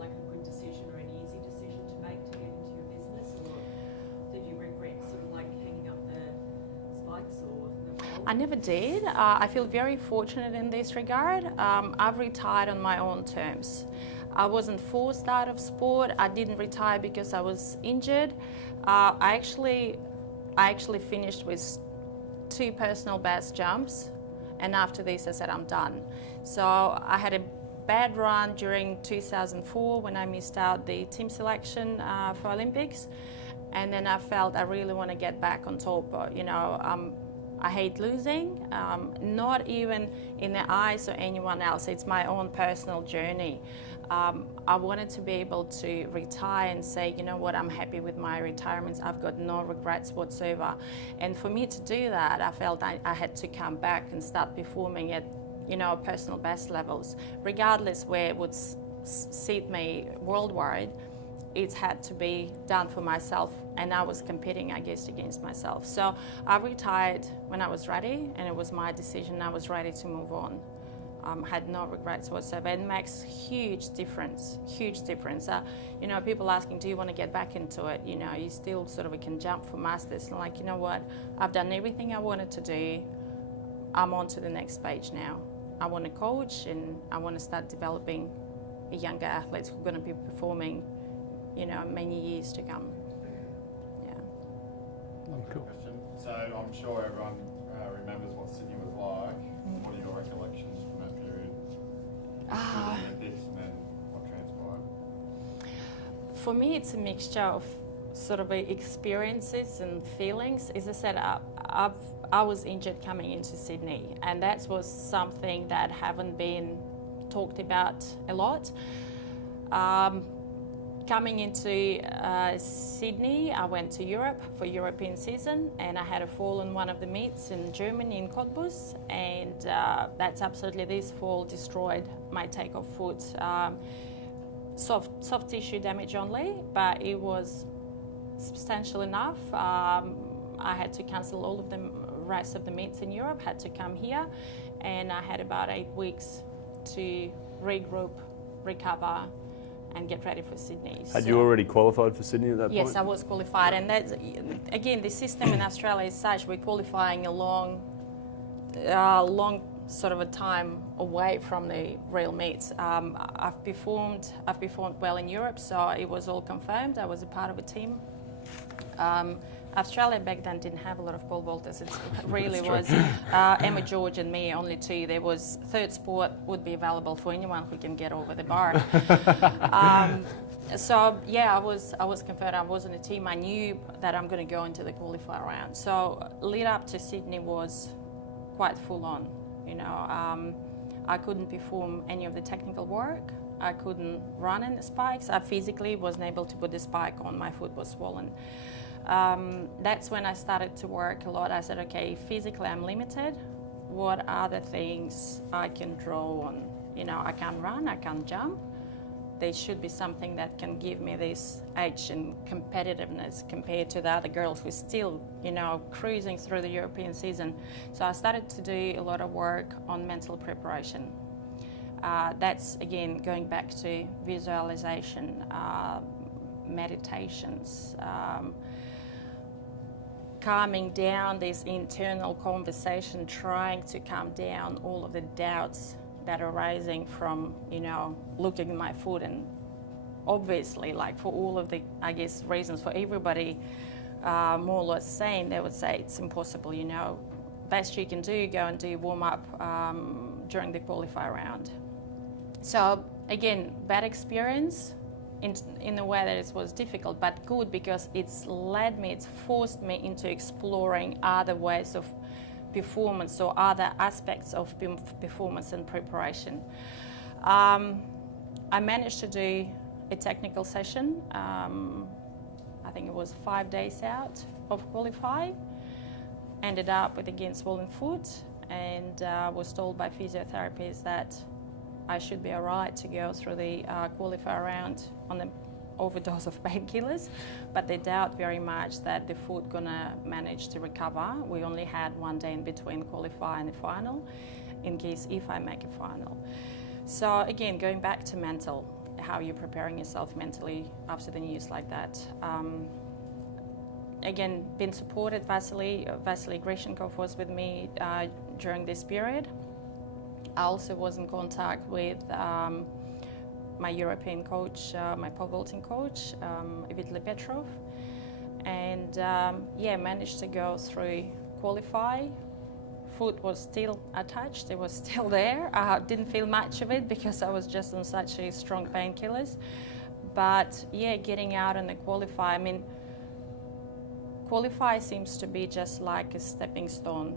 like a good decision or an easy decision to make to get into your business, or did you regret sort of like hanging up the spikes or the pole? I never did. I feel very fortunate in this regard. I've retired on my own terms. I wasn't forced out of sport. I didn't retire because I was injured. I actually finished with 2 personal best jumps, and after this I said I'm done. So I had a bad run during 2004 when I missed out the team selection for Olympics, and then I felt I really want to get back on top. You know, I hate losing, not even in the eyes of anyone else. It's my own personal journey. I wanted to be able to retire and say, you know what, I'm happy with my retirements. I've got no regrets whatsoever. And for me to do that, I felt I had to come back and start performing at, you know, personal best levels. Regardless where it would seat me worldwide, it had to be done for myself, and I was competing, I guess, against myself. So I retired when I was ready, and it was my decision. I was ready to move on. Had no regrets whatsoever. It makes huge difference, huge difference. You know, people asking, do you want to get back into it? You know, you still sort of can jump for masters. And like, you know what, I've done everything I wanted to do. I'm on to the next stage now. I want to coach, and I want to start developing younger athletes who are going to be performing, you know, many years to come. Yeah. Cool. Question. So I'm sure everyone remembers what Sydney was like. What are your recollections from that period? The Olympics, and then what transpired? For me, it's a mixture of sort of experiences and feelings. As I said, I was injured coming into Sydney, and that was something that haven't been talked about a lot. Coming into Sydney, I went to Europe for European season, and I had a fall in one of the meets in Germany in Cottbus, and that's absolutely, this fall destroyed my takeoff foot. Soft tissue damage only, but it was substantial enough. I had to cancel all of the rest of the meets in Europe, had to come here, and I had about 8 weeks to regroup, recover, and get ready for Sydney. Had you already qualified for Sydney at that point? Yes, I was qualified, and that's, again, the system in Australia is such, we're qualifying a long sort of a time away from the real meets. I've performed well in Europe, so it was all confirmed. I was a part of a team. Australia back then didn't have a lot of pole vaulters. It really was Emma George and me, only 2. There was third sport would be available for anyone who can get over the bar. So yeah, I was confirmed. I was on a team. I knew that I'm going to go into the qualifier round. So lead up to Sydney was quite full on. You know, I couldn't perform any of the technical work. I couldn't run in the spikes. I physically wasn't able to put the spike on. My foot was swollen. That's when I started to work a lot. I said, okay, physically I'm limited. What are the things I can draw on? You know, I can't run, I can't jump. there should be something that can give me this edge and competitiveness compared to the other girls who are still, cruising through the European season. So I started to do a lot of work on mental preparation. That's, again, going back to visualization, meditations, calming down this internal conversation, trying to calm down all of the doubts that are rising from, looking at my food. And obviously, like, for all of the, reasons for everybody more or less saying, they would say it's impossible, best you can do, go and do warm-up during the qualifier round. So again, bad experience in a way that it was difficult, but good, because it's forced me into exploring other ways of performance or other aspects of performance and preparation. I managed to do a technical session. I think it was 5 days out of qualify. Ended up with again swollen foot, and was told by physiotherapists that I should be all right to go through the qualifier round on the overdose of painkillers, but they doubt very much that the foot gonna manage to recover. We only had 1 day in between qualify and the final, in case if I make a final. So again, going back to mental, how you're preparing yourself mentally after the news like that. Again, been supported. Vasily Grishenkov was with me during this period. I also was in contact with my European coach, my pole vaulting coach, Vitali Petrov, and managed to go through qualify. Foot was still attached, it was still there. I didn't feel much of it because I was just on such a strong painkillers. But getting out in the qualify, qualify seems to be just like a stepping stone.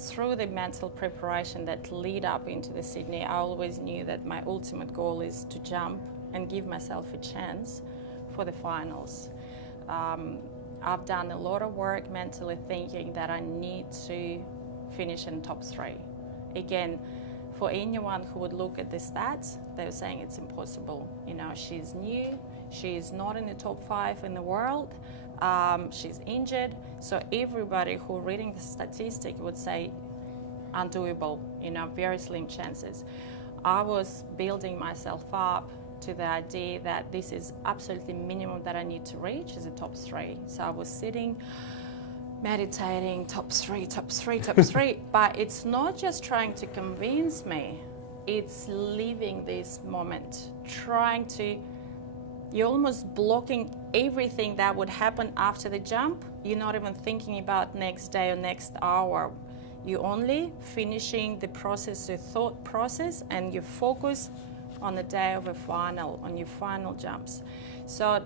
Through the mental preparation that lead up into the Sydney, I always knew that my ultimate goal is to jump and give myself a chance for the finals. I've done a lot of work mentally thinking that I need to finish in top 3. Again, for anyone who would look at the stats, they were saying it's impossible. She's new, she's not in the top 5 in the world, she's injured. So everybody who reading the statistic would say undoable, very slim chances. I was building myself up to the idea that this is absolutely minimum that I need to reach is a top 3. So I was sitting, meditating, top 3, but it's not just trying to convince me, it's living this moment, you're almost blocking everything that would happen after the jump. You're not even thinking about next day or next hour. You're only finishing the process, the thought process, and you focus on the day of a final, on your final jumps. So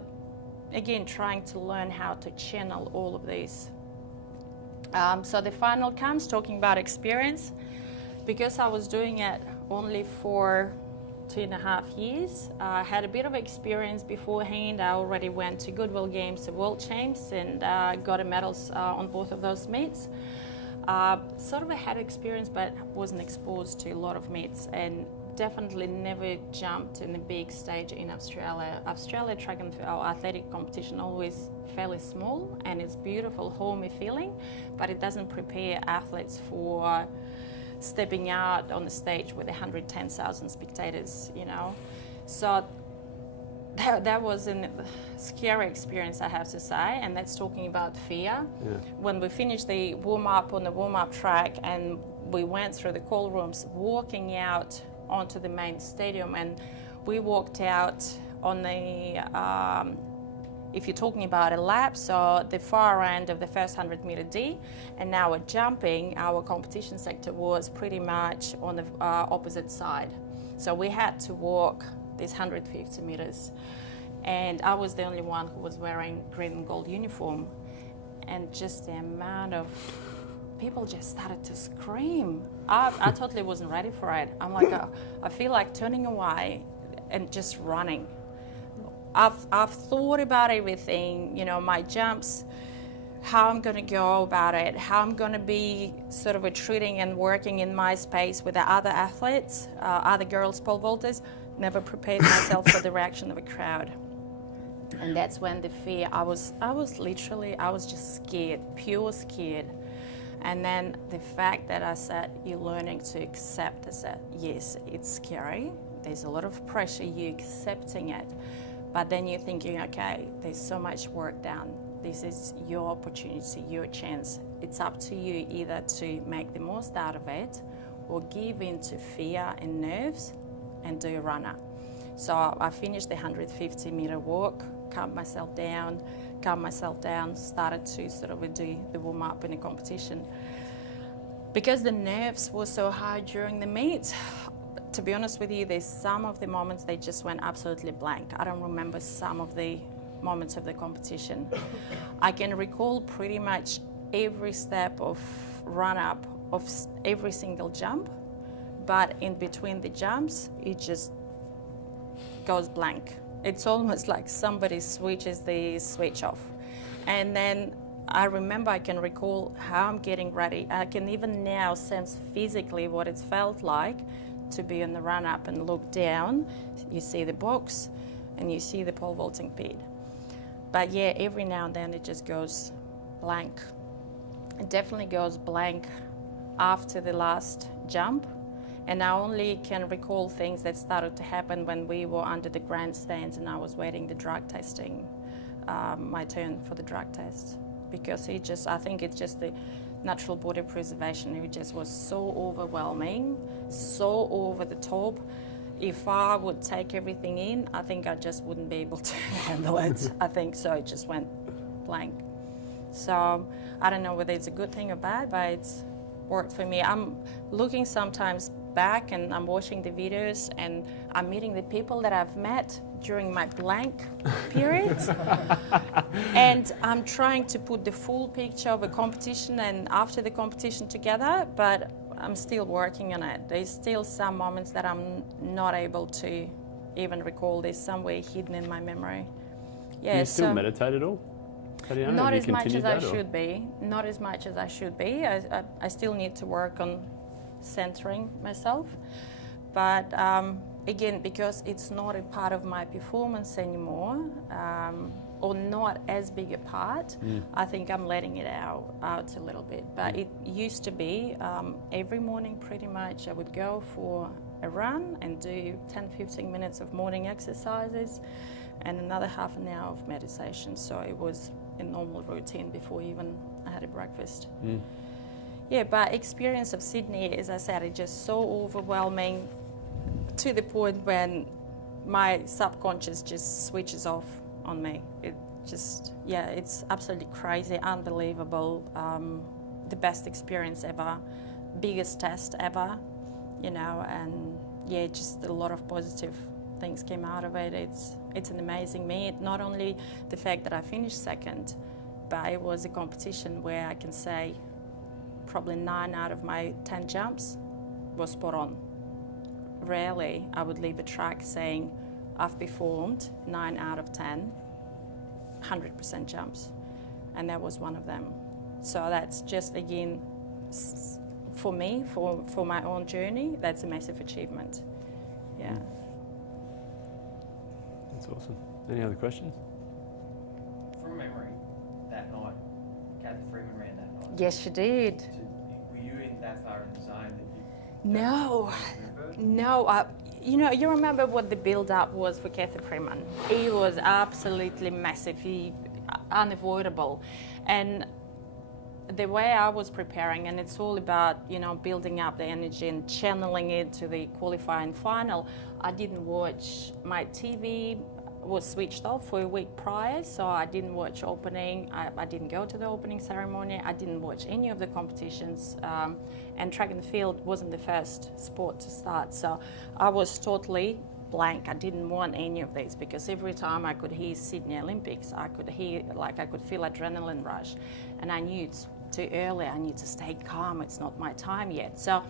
again, trying to learn how to channel all of these. So the final comes, talking about experience. Because I was doing it only for 2.5 years, I had a bit of experience beforehand. I already went to Goodwill Games, the World Champs, and got a medals on both of those meets. Sort of I had experience, but wasn't exposed to a lot of meets, and definitely never jumped in a big stage in Australia. Australia track and athletic competition always fairly small, and it's beautiful, homey feeling, but it doesn't prepare athletes for stepping out on the stage with 110,000 spectators, So that was a scary experience, I have to say, and that's talking about fear. Yeah. When we finished the warm-up on the warm-up track and we went through the call rooms, walking out onto the main stadium, and we walked out on the if you're talking about a lap, so the far end of the first 100-meter D, and now we're jumping, our competition sector was pretty much on the opposite side. So we had to walk these 150 meters, and I was the only one who was wearing green and gold uniform, and just the amount of people just started to scream. I totally wasn't ready for it. I'm like, I feel like turning away and just running. I've thought about everything, my jumps, how I'm going to go about it, how I'm going to be sort of treating and working in my space with the other athletes, other girls pole vaulters, never prepared myself for the reaction of a crowd. And that's when the fear, I was just scared, pure scared. And then the fact that I said, you're learning to accept, I said, yes, it's scary. There's a lot of pressure, you're accepting it. But then you're thinking, okay, there's so much work done. This is your opportunity, your chance. It's up to you either to make the most out of it or give in to fear and nerves and do a runner. So I finished the 150-metre walk, calmed myself down, started to sort of do the warm-up in a competition. Because the nerves were so high during the meet, to be honest with you, there's some of the moments they just went absolutely blank. I don't remember some of the moments of the competition. I can recall pretty much every step of run-up of every single jump, but in between the jumps, it just goes blank. It's almost like somebody switches the switch off. And then I remember, I can recall how I'm getting ready. I can even now sense physically what it's felt like to be on the run up and look down. You see the box and you see the pole vaulting pit. But yeah, every now and then it just goes blank. It definitely goes blank after the last jump. And I only can recall things that started to happen when we were under the grandstands and I was waiting the drug testing, my turn for the drug test. Because I think it's just the natural body preservation. It just was so overwhelming, so over the top. If I would take everything in, I think I just wouldn't be able to handle it. I think so. It just went blank. So I don't know whether it's a good thing or bad, but it's worked for me. I'm looking sometimes back and I'm watching the videos and I'm meeting the people that I've met during my blank period. And I'm trying to put the full picture of a competition and after the competition together, but I'm still working on it. There's still some moments that I'm not able to even recall. There's somewhere hidden in my memory. Yeah, Do you still meditate at all, Tatiana? not Have as you much as continued I that, or? should be. Not as much as I should be. I still need to work on centering myself. But again, because it's not a part of my performance anymore, or not as big a part, I think I'm letting it out a little bit. But it used to be every morning pretty much I would go for a run and do 10-15 minutes of morning exercises and another half an hour of meditation. So it was a normal routine before even I had a breakfast. Yeah, but experience of Sydney, as I said, it's just so overwhelming to the point when my subconscious just switches off on me. It just, yeah, it's absolutely crazy, unbelievable, the best experience ever, biggest test ever, you know, and yeah, just a lot of positive things came out of it. It's an amazing meet. Not only the fact that I finished second, but it was a competition where I can say probably 9 out of my 10 jumps was spot on. Rarely I would leave a track saying I've performed 9 out of 10, 100% jumps, and that was one of them. So that's just, again, for me, for my own journey, that's a massive achievement. Yeah. That's awesome. Any other questions? From memory, that night, Cathy Freeman ran that night. Yes, she did. So, were you in that far in the zone that you... No. No, you know, you remember what the build-up was for Cathy Freeman. It was absolutely massive, unavoidable. And the way I was preparing, and it's all about, you know, building up the energy and channeling it to the qualifying final, I didn't watch. My TV was switched off for a week prior, so I didn't watch opening. I didn't go to the opening ceremony. I didn't watch any of the competitions. And track and field wasn't the first sport to start, so I was totally blank. I didn't want any of these because every time I could hear Sydney Olympics, I could feel adrenaline rush, and I knew it's too early. I need to stay calm. It's not my time yet. So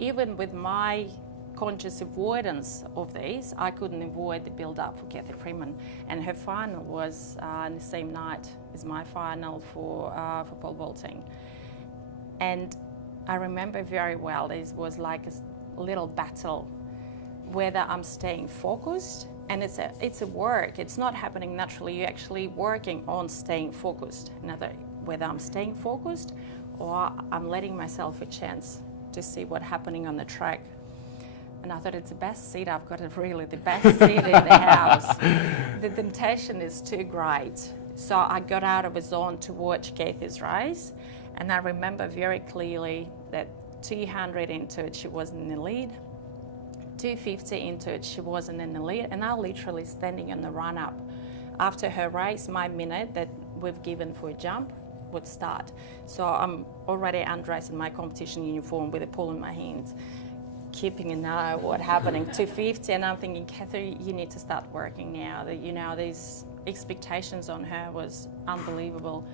even with my conscious avoidance of these, I couldn't avoid the build-up for Cathy Freeman, and her final was on the same night as my final for pole vaulting. And I remember very well, this was like a little battle whether I'm staying focused, and it's a work. It's not happening naturally. You're actually working on staying focused. Whether I'm staying focused or I'm letting myself a chance to see what's happening on the track. And I thought, it's the best seat. I've got really the best seat in the house. The temptation is too great. So I got out of a zone to watch Cathy's race. And I remember very clearly that 200 into it, she wasn't in the lead. 250 into it, she wasn't in the lead. And I literally standing on the run up. After her race, my minute that we've given for a jump would start. So I'm already undressed in my competition uniform with a pole in my hands, keeping an eye on what's happening. 250, and I'm thinking, Cathy, you need to start working now. That, you know, these expectations on her was unbelievable.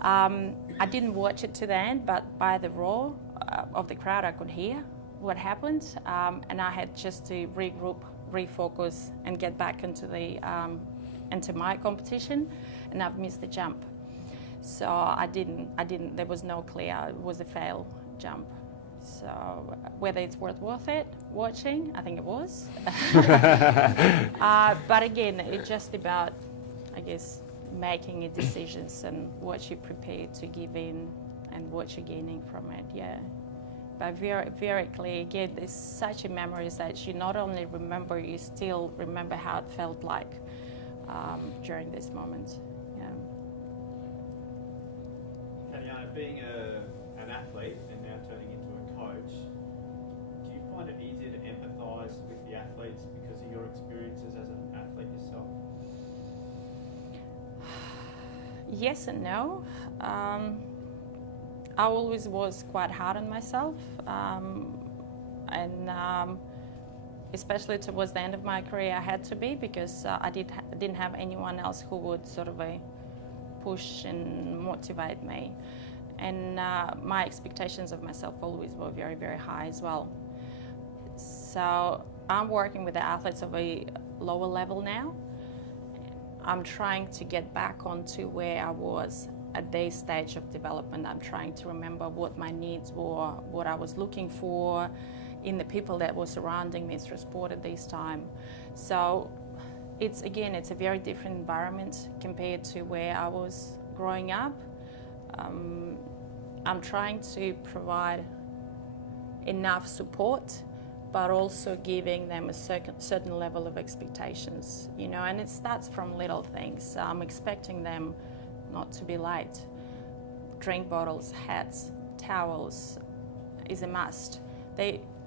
I didn't watch it to the end, but by the roar of the crowd, I could hear what happened, and I had just to regroup, refocus, and get back into my competition, and I've missed the jump. So I didn't. There was no clear. It was a fail jump. So whether it's worth it watching, I think it was. But again, it's just about, I guess, making decisions and what you're prepared to give in and what you're gaining from it. Yeah. But very, very clear. Again, there's such a memories that you not only remember, you still remember how it felt like during this moment. Yeah. Tatiana, being an athlete and now turning into a coach, do you find it easier to empathise with the athletes because of your experiences as an athlete yourself? Yes and no. I always was quite hard on myself, and especially towards the end of my career, I had to be, because I didn't have anyone else who would sort of push and motivate me. And my expectations of myself always were very, very high as well. So I'm working with the athletes of a lower level now. I'm trying to get back onto where I was at their stage of development. I'm trying to remember what my needs were, what I was looking for in the people that were surrounding me through sport at this time. So it's a very different environment compared to where I was growing up. I'm trying to provide enough support, but also giving them a certain level of expectations, you know, and it starts from little things. I'm expecting them not to be late. Drink bottles, hats, towels is a must.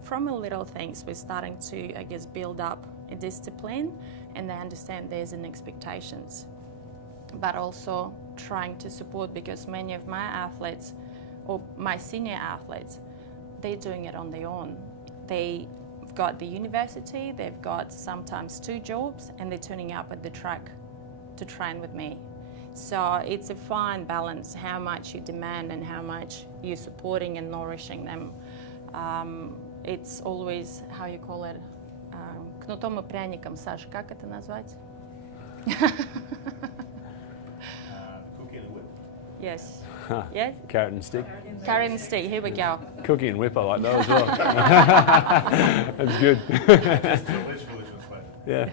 From the little things, we're starting to, I guess, build up a discipline, and they understand there's an expectations. But also trying to support, because many of my athletes, or my senior athletes, they're doing it on their own. They've got the university, they've got sometimes 2 jobs, and they're turning up at the track to train with me. So it's a fine balance, how much you demand and how much you're supporting and nourishing them. It's always, how you call it, кнутом и пряником. Саша, как это назвать? Cookie and whip. Yes. Yes? Carrot and stick. Carrot and stick, here we go. Cookie and whip, I like that as well. That's good. Just delicious flavor. Yeah.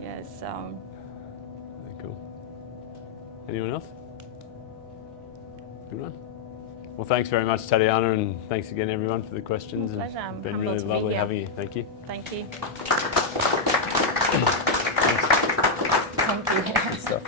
Yes. Cool. Anyone else? Good one. Well, thanks very much, Tatiana, and thanks again, everyone, for the questions. My pleasure. It's been Humbled really to be lovely here. having you. Thank you. Thank you. Thanks. Thank you. Good stuff.